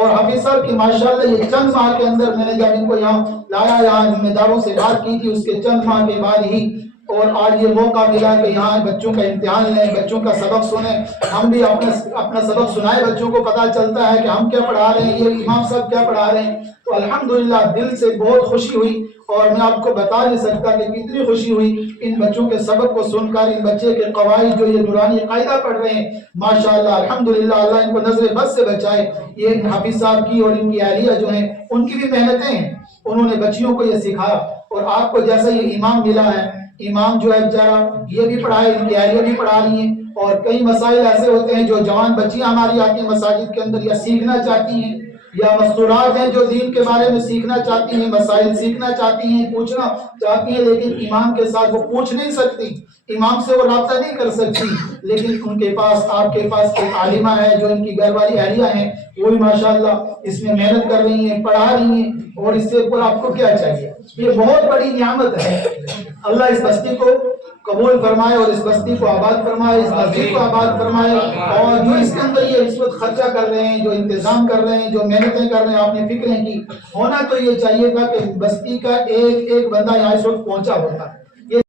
اور حافظ صاحب کی ماشاءاللہ یہ چند ماہ کے اندر میں نے جب ان کو یہاں لایا، یہاں ذمہ داروں سے بات کی تھی، اس کے چند ماہ کے بعد ہی اور آج یہ موقع ملا کہ یہاں بچوں کا امتحان لیں، بچوں کا سبق سنیں، ہم بھی اپنا سبق سنائے، بچوں کو پتہ چلتا ہے کہ ہم کیا پڑھا رہے ہیں، یہ امام صاحب کیا پڑھا رہے ہیں۔ تو الحمدللہ دل سے بہت خوشی ہوئی، اور میں آپ کو بتا نہیں سکتا کہ کتنی خوشی ہوئی ان بچوں کے سبق کو سن کر، ان بچے کے قواعد جو یہ نورانی قاعدہ پڑھ رہے ہیں ماشاءاللہ الحمدللہ، اللہ ان کو نظر بد سے بچائے۔ یہ حافظ صاحب کی اور ان کی اہلیہ جو ہیں ان کی بھی محنتیں ہیں، انہوں نے بچیوں کو یہ سکھایا، اور آپ کو جیسا یہ امام ملا ہے، امام جو ہے بیچارہ یہ بھی پڑھائے، ان کی اہلیہ بھی پڑھا رہی ہیں، اور کئی مسائل ایسے ہوتے ہیں جو جوان بچیاں ہماری آتی ہیں مساجد کے اندر یا سیکھنا چاہتی ہیں، یا مستورات ہیں جو دین کے بارے میں سیکھنا چاہتی ہیں، مسائل سیکھنا چاہتی ہیں، پوچھنا چاہتی ہیں، لیکن امام کے ساتھ وہ پوچھ نہیں سکتی، امام سے وہ رابطہ نہیں کر سکتی، لیکن ان کے پاس، آپ کے پاس ایک عالمہ ہے جو ان کی گھر والی اہلیہ ہیں، وہ بھی ماشاءاللہ اس میں محنت کر رہی ہیں، پڑھا رہی ہیں، اور اس سے اوپر آپ کو کیا چاہیے؟ یہ بہت بڑی نعمت ہے۔ اللہ اس بستی کو قبول فرمائے اور اس بستی کو آباد فرمائے، اس مسجد کو آباد فرمائے، اور جو اس کے اندر یہ اس وقت خرچہ کر رہے ہیں، جو انتظام کر رہے ہیں، جو محنتیں کر رہے ہیں، آپ نے فکریں کی، ہونا تو یہ چاہیے تھا کہ بستی کا ایک ایک بندہ یہاں اس وقت پہنچا ہوتا،